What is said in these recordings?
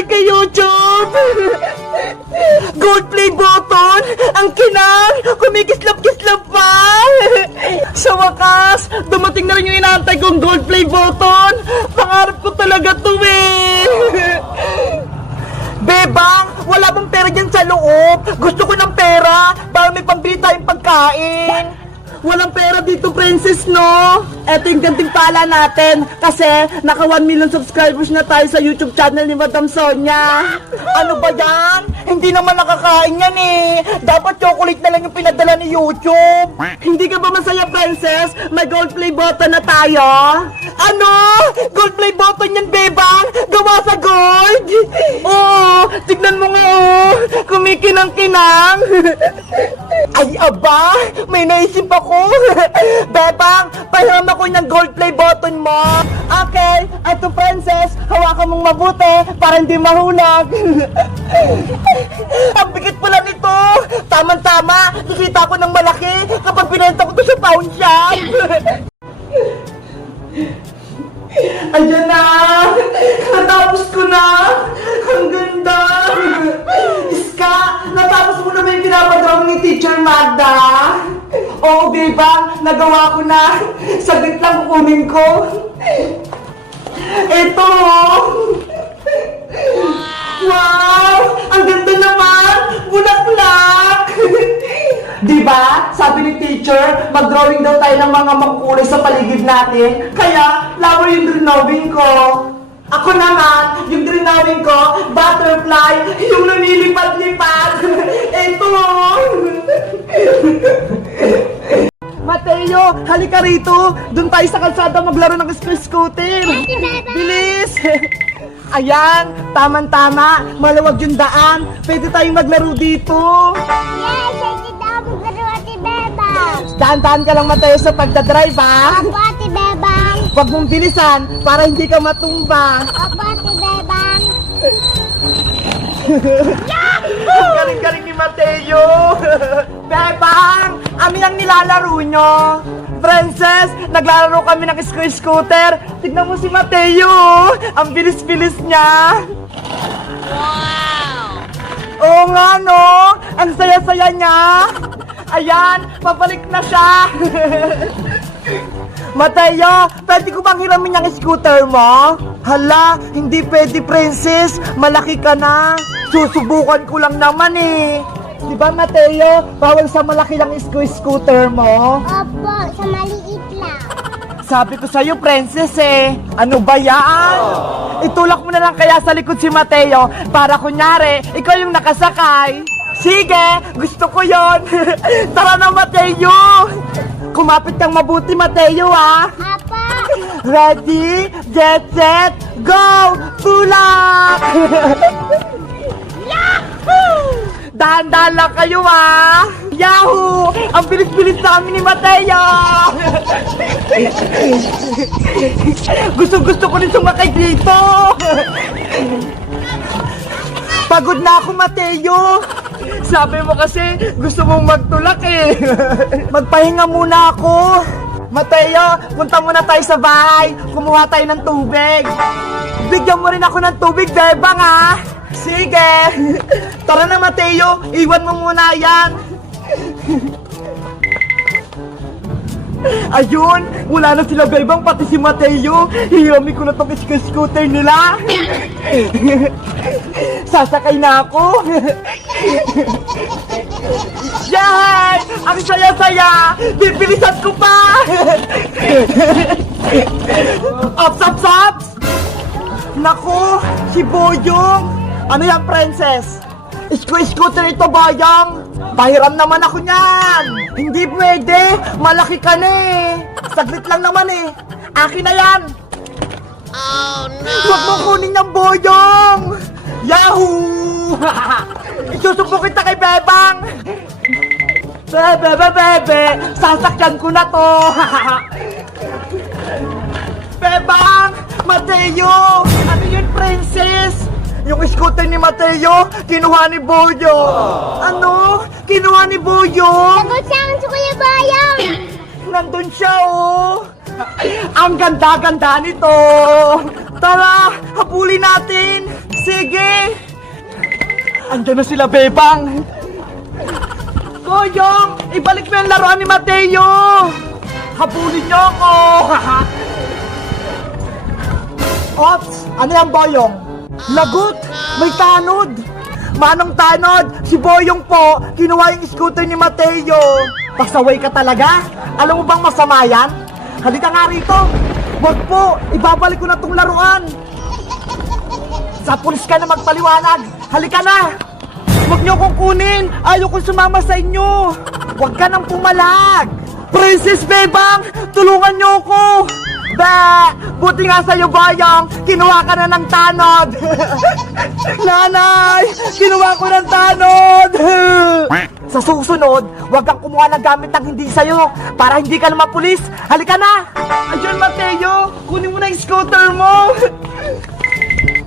nangyari kay YouTube? Gold play button! Ang kinang! Kumikislap-kislap pa! Sa wakas, dumating na rin yung inaantay kong gold play button! Pangarap ko talaga to eh! Bebang, wala bang pera dyan sa loob? Gusto ko ng pera para may pambili tayong pagkain. Walang pera dito, princess, no? Eto yung gantimpala natin kasi naka 1 million subscribers na tayo sa YouTube channel ni Madam Sonia. Ano ba yan? Hindi naman nakakain yan eh. Dapat chocolate na lang yung pinadala ni YouTube. Hindi ka ba masaya, princess? May gold play button na tayo. Ano? Gold play button yan, bebang? Gawa sa gold? Oo, tignan mo nga oh. Kumikinang-kinang. Ay, aba, may naisip ako. Bebang, pahiram ako ng gold play button mo. Okay, eto princess, hawakan mong mabuti para hindi mahulog. Ang bigat pala nito. Tama-tama, kikita ko ng malaki kapag pinenta ko to sa pawn shop. Ayan na! Natapos ko na! Ang ganda! Iska, natapos mo na ba yung pinapadrawing ni Teacher Magda? Oo, diba? Nagawa ko na! Saglit lang kukunin ko! Ito! Wow! Ang ganda naman! Bulaklak! Diba? Sabi ni teacher, mag-drawing daw tayo ng mga makulay sa paligid natin. Kaya, flower yung drawing ko. Ako naman, yung drawing ko, butterfly, yung nanilipat-lipat. Ito! Mateo, halika rito. Doon tayo sa kalsada maglaro ng scooter. Bilis! Ayan, tamang-tama. Malawag yung daan. Pwede tayong maglaro dito. Yes, sige daw maglaro Ate Bebang. Daan-daan ka lang, Mateo, sa pagdadrive, ha? Opo, Ate Bebang. Huwag mong bilisan para hindi ka matumba. Opo, Ate Bebang. Ang galing-galing ni Mateo. Bebang, amin ang nilalaro nyo. Princess, naglalaro kami ng scooter. Tignan mo si Mateo. Ang bilis-bilis niya. Wow! Oo nga, no? Ang saya-saya niya. Ayan, pabalik na siya. Mateo, pwede ko bang hiramin yung scooter mo? Hala, hindi pwede, princess. Malaki ka na. Susubukan ko lang naman eh. Diba, Mateo? Bawal sa malaki lang scooter mo. Opo, sa maliit lang. Sabi ko sa'yo, princess eh. Ano ba yan? Itulak mo na lang kaya sa likod si Mateo para kunyari, ikaw yung nakasakay. Sige, gusto ko yon. Tara na, Mateo. Kumapit kang mabuti, Mateo, ah. Opo. Ready, get, set, go! Tulak! Dahan-dahan lang kayo, ah! Yahoo! Ang bilis-bilis namin ni Mateo! Gusto ko rin sumakay dito! Pagod na ako, Mateo! Sabi mo kasi gusto mong magtulak eh! Magpahinga muna ako! Mateo, punta muna tayo sa bahay! Kumuha tayo ng tubig! Bigyan mo rin ako ng tubig, bebang, ah! Sige! Tara na, Mateo! Iwan mo muna yan! Ayun! Wala na sila, bebang, pati si Mateo! Hiramin ko na tong scooter nila! Sasakay na ako! Yay! Ang saya-saya! Bibilisan ko pa! Ups, ups, ups! Naku! Si Boyong! Ano yan, princess? Scooter ito, Boyong! Pahiram naman ako niyan! Hindi pwede! Malaki ka na eh! Saglit lang naman eh! Akin na yan! Oh no! Huwag mo kunin yung Boyong! Yahoo! Isusubok kita kay Bebang! Bebe! Sasakyan ko na to! Bebang! Mateo! Ano yun, princess? Yung scooter ni Mateo, kinuha ni Boyo. Ano? Kinuha ni Boyo? Sagot saan si Kuya Bayang? Nandun siya, oh. Ang ganda-ganda nito. Tara, habulin natin. Sige! Andiyan na sila, Bebang! Boyong! Ibalik mo yung laruan ni Mateo! Habulin niyo ako! Ops! Ano yan, Boyong? Lagot! May tanod! Manong tanod! Si Boyong po, kinuha yung scooter ni Mateo! Pasaway ka talaga? Alam mo bang masama yan? Halika nga rito! Wag po! Ibabalik ko na tong laruan! Sa pulis ka na magpaliwanag! Halika na! Huwag niyo kong kunin! Ayaw kong sumama sa inyo! Huwag ka nang pumalag! Princess Bebang! Tulungan niyo ako! Ba! Buti nga sa'yo, Boyong! Kinuha ka na ng tanod! Nanay! Kinuha ko ng tanod! Sa susunod, huwag kang kumuha ng gamit ng hindi sa'yo para hindi ka na mapulis! Halika na! Ayun, Mateo! Kunin mo na yung scooter mo!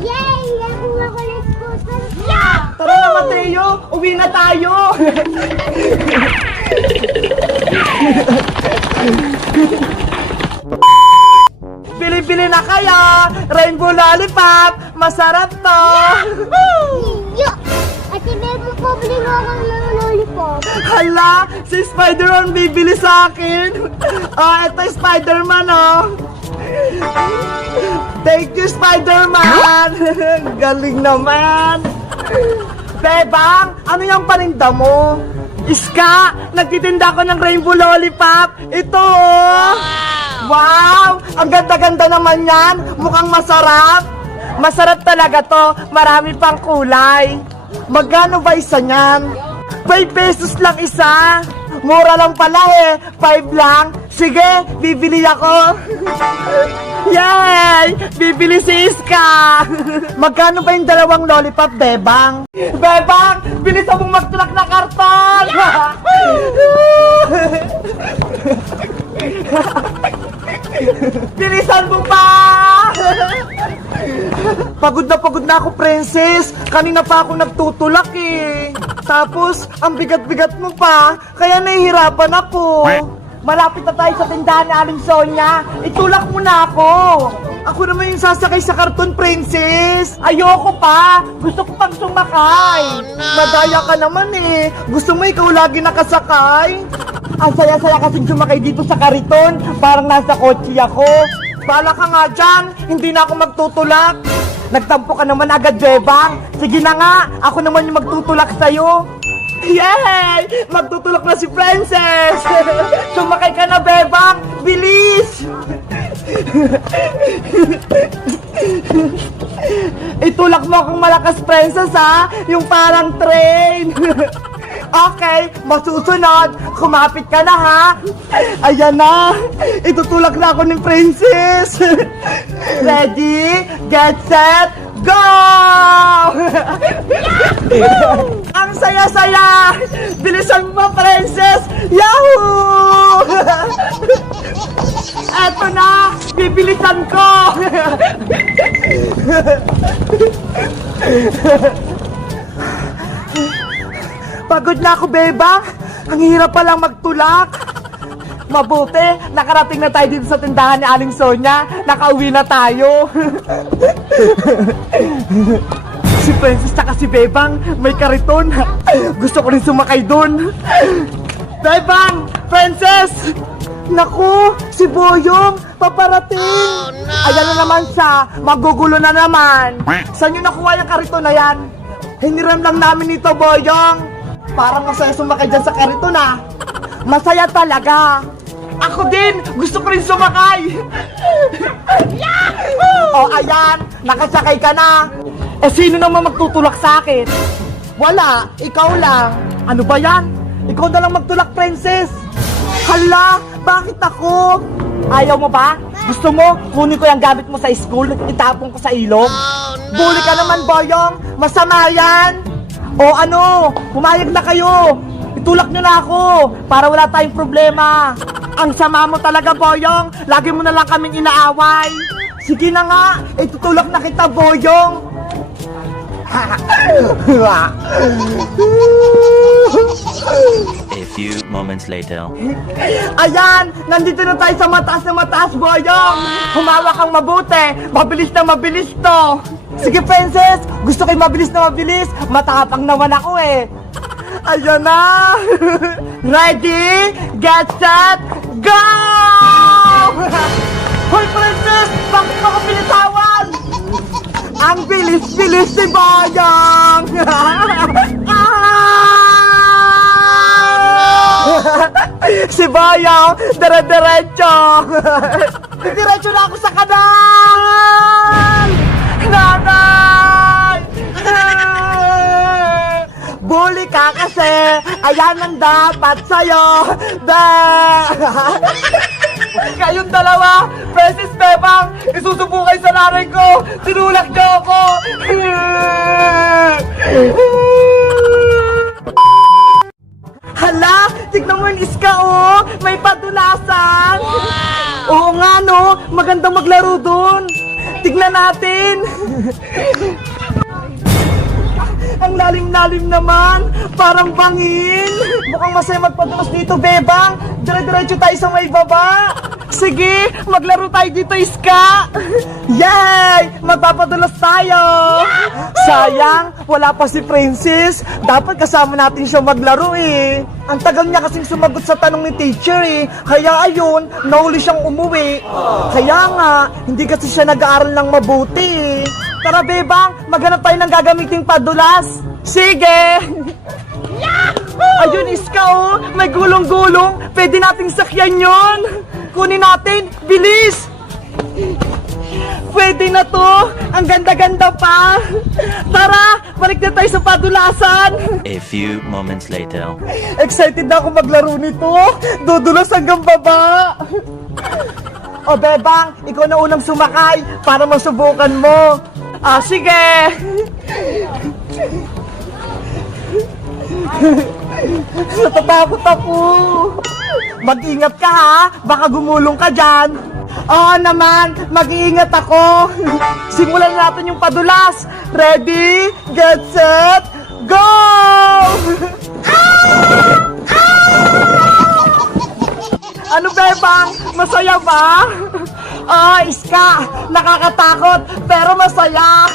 Yay! Nakuha ko ng scooter. Yeah! Tara na, Mateo! Uwi na tayo! Bili-bili na kayo! Rainbow Lollipop! Masarap to! Yeah! Ate Beba, pabili nga ako ng lollipop. Hala! Si Spider-Man bibili sa akin! Ito Spider-Man, oh! Thank you, Spider-Man! Galing naman! Bebang, ano yung paninda mo? Iska, nagtitinda ko ng Rainbow Lollipop! Ito, oh! Wow! Ang ganda-ganda naman yan! Mukhang masarap! Masarap talaga to! Marami pang kulay! Magkano ba isa niyan? 5 pesos lang isa! Mura lang pala eh! 5 lang! Sige, bibili ako! Yay! Bibili si Iska! Magkano ba yung dalawang lollipop, Bebang? Bebang! Bilisan mong magtulak na karton! Bilisan mo pa! Pagod na ako, Princess. Kanina pa ako nagtutulak eh. Tapos, ang bigat-bigat mo pa. Kaya nahihirapan ako. Malapit na tayo sa tindahan ni Aling Sonia. Itulak mo na ako. Ako naman yung sasakay sa karton, Princess. Ayoko pa. Gusto ko pang sumakay. Madaya ka naman eh. Gusto mo ikaw lagi nakasakay? Ang saya-saya kasing sumakay dito sa kariton. Parang nasa kotse ako. Bala ka nga dyan. Hindi na ako magtutulak. Nagtampo ka naman agad, Bebang. Sige na nga. Ako naman yung magtutulak sa'yo. Yay! Magtutulak na si Princess! Sumakay ka na, Bebang! Bilis! Itulak mo akong malakas, Princess, ha? Yung parang train! Okay, masusunod! Kumapit ka na, ha? Ayan na! Itutulak na ako ni Princess! Ready? Get set! Go! Ang saya-saya! Bilisan mo, Princess! Yahoo! Eto na! Bibilisan ko! Pagod na ako, Bebang! Ang hirap palang magtulak! Mabuti, nakarating na tayo dito sa tindahan ni Aling Sonia. Nakauwi na tayo. Si Princess tsaka si Bebang, may kariton. Gusto ko rin sumakay dun. Bebang! Princess! Naku, si Boyong, paparating. Ayan na naman siya, magugulo na naman. Saan nyo nakuha yung kariton na yan? Hiniram lang namin ito, Boyong. Parang masaya sumakay dyan sa kariton, ah. Masaya talaga. Ako din! Gusto ko rin sumakay! O ayan, nakasakay ka na! Eh sino naman magtutulak sa akin? Wala, ikaw lang. Ano ba yan? Ikaw na lang magtulak, Princess! Hala, bakit ako? Ayaw mo ba? Gusto mo, kunin ko yung gamit mo sa school, itapon ko sa ilog? Bully ka naman, Boyong! Masama yan! O ano, pumayag na kayo! Itulak nyo na ako para wala tayong problema. Ang sama mo talaga, Boyong. Lagi mo na lang kaming inaaway. Sige na nga, itutulak na kita, Boyong. A few moments later. Ayan, nandito na tayo sa mataas na mataas, Boyong. Humawak kang mabuti. Mabilis na mabilis to. Sige, princess. Gusto ko'y mabilis na mabilis. Matapang naman ako eh. Ayan na. Ready, get set, go! Hoy, princess! Bakit mo ako pinitawan? Ang bilis-bilis si Bayang! Si Bayang, dire-diretso! Diretso na ako sa kanal! Nanay! Bully ka kasi! Ayan ang dapat sa'yo! Kayong dalawa, Princess Bebang, isusubukay sa nanay ko! Tinulak niyo ako! Hala, tignan mo yung iska, oh! May padulasan! Oo nga, no? Magandang maglaro dun! Tignan natin! Ang lalim-lalim naman! Parang bangin! Mukhang masaya magpadulas dito, Bebang! Dire-diretso tayo sa may baba! Sige, maglaro tayo dito, Iska! Yay! Magpapadulas tayo! Sayang, wala pa si Princess. Dapat kasama natin siya maglaro eh. Ang tagal niya kasing sumagot sa tanong ni teacher eh. Kaya ayun, nauli siyang umuwi. Kaya nga, hindi kasi siya nag-aaral ng mabuti eh. Tara, Bebang, maghanap tayo ng gagamiting padulas. Sige! Ayun, Iska, oh! May gulong-gulong! Pwede nating sakyan yon. Kunin natin! Bilis! Pwede na to! Ang ganda-ganda pa! Tara! Balik na tayo sa padulasan! A few moments later. Excited na ako maglaro nito! Dudulas hanggang baba! O, Bebang, ikaw na unang sumakay para masubukan mo! Ah, sige! Natatakot ako! Mag-ingat ka ha! Baka gumulong ka dyan! Oo naman! Mag-iingat ako! Simulan natin yung padulas! Ready? Get set! Go! Ano, Bebang? Masaya ba? Ah, Iska! Nakakatakot pero masaya!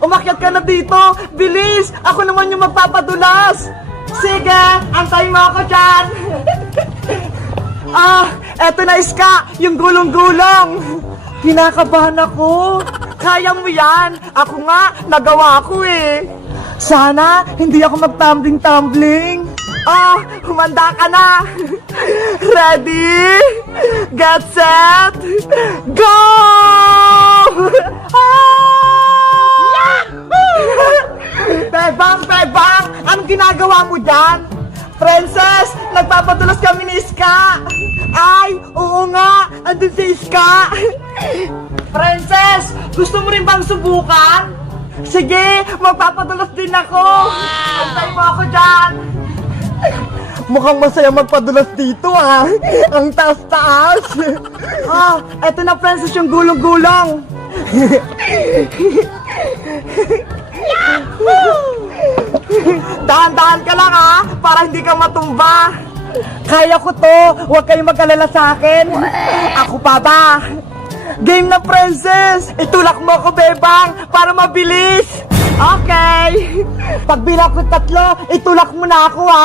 Umakyat ka na dito! Bilis! Ako naman yung magpapadulas! Sige! Antayin mo ako dyan! Ah! Eto na, Iska! Yung gulong-gulong! Kinakabahan ako! Kaya mo yan! Ako nga! Nagawa ko eh! Sana hindi ako mag-tumbling-tumbling! Ah! Humanda ka na! Ready? Get set! Go! Bebang! Bebang! Anong ginagawa mo dyan? Princess! Nagpapadulas kami ni Iska! Ay! Oo nga! Andun si Iska! Princess! Gusto mo rin bang subukan? Sige! Magpapadulas din ako! Antayin mo ako dyan! Mukhang masaya magpadulas dito ah! Ang taas-taas! Ah! Eto na, Princess, yung gulong-gulong! Dahan-dahan ka lang ha, para hindi ka matumba. Kaya ko to, huwag kayong mag-alala sa akin. Ako pa ba? Game na, Princess! Itulak mo ako, Bebang, para mabilis. Okay. Pag bilang ko 3, itulak mo na ako ha.